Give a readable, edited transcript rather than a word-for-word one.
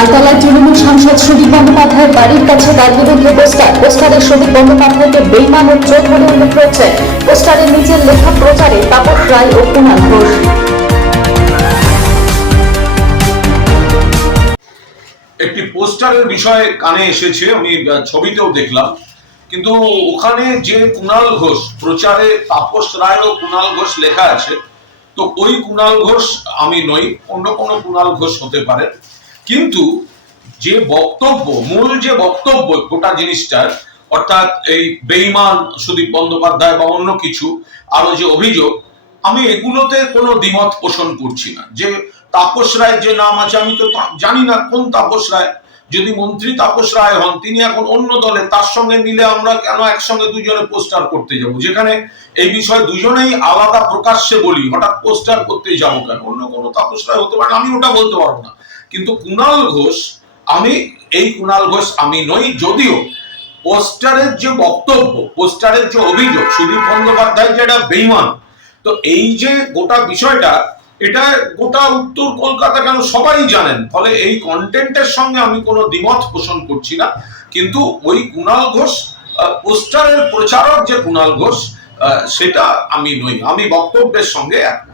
তালতলায় তৃণমূল সাংসদ সুদীপ বন্দ্যোপাধ্যায়ের বাড়ির কাছে তার বিরুদ্ধে পোস্টারে সুদীপ বন্দ্যোপাধ্যায়কে বেইমান ও চোর বলে উল্লেখ রয়েছে। পোস্টারে নিজের লেখা প্রচারে তাপস রায় ও কুণাল ঘোষ। একটি পোস্টারের বিষয়ে কানে এসেছে, আমি ছবিতেও দেখলাম, কিন্তু ওখানে যে কুণাল ঘোষ প্রচারে তাপস রায় ও কুণাল ঘোষ লেখা আছে, তো ওই কুণাল ঘোষ আমি নই, অন্য কোনো কুণাল ঘোষ হতে পারে। কিন্তু যে বক্তব্য, মূল যে বক্তব্য গোটা জিনিসটার, অর্থাৎ এই বেঈমান সুদীপ বন্দ্যোপাধ্যায় বা অন্য কিছু আরো যে অভিযোগ, আমি এগুলোতে কোনো দ্বিমত পোষণ করছি না। যে তাপস রায় যে নাম আছে, আমি তো জানি না কোন তাপস রায়। যদি মন্ত্রী তাপস রায় হন, তিনি এখন অন্য দলে, তার সঙ্গে মিলে আমরা কেন একসঙ্গে দুজনে পোস্টার করতে যাব? যেখানে এই বিষয়ে দুজনেই আলাদা প্রকাশ্যে বলি, হঠাৎ পোস্টার করতে যাবো কেন? অন্য কোনো তাপস রায় হতে পারে, আমি ওটা বলতে পারবো না। কিন্তু কুণাল ঘোষ, এই কুণাল ঘোষ আমি নই। যদিও পোস্টারের যে বক্তব্য, পোস্টারের যে অভিযোগ সুদীপ বন্দ্যোপাধ্যায় যেটা বেঈমান, তো এই যে গোটা বিষয়টা, এটা গোটা উত্তর কলকাতা কেন সবাই জানেন। ফলে এই কন্টেন্টের সঙ্গে আমি কোনো দ্বিমত পোষণ করছি না। কিন্তু ওই কুণাল ঘোষ, পোস্টারের প্রচারক যে কুণাল ঘোষ, সেটা আমি নই। আমি বক্তব্যের সঙ্গে একমত।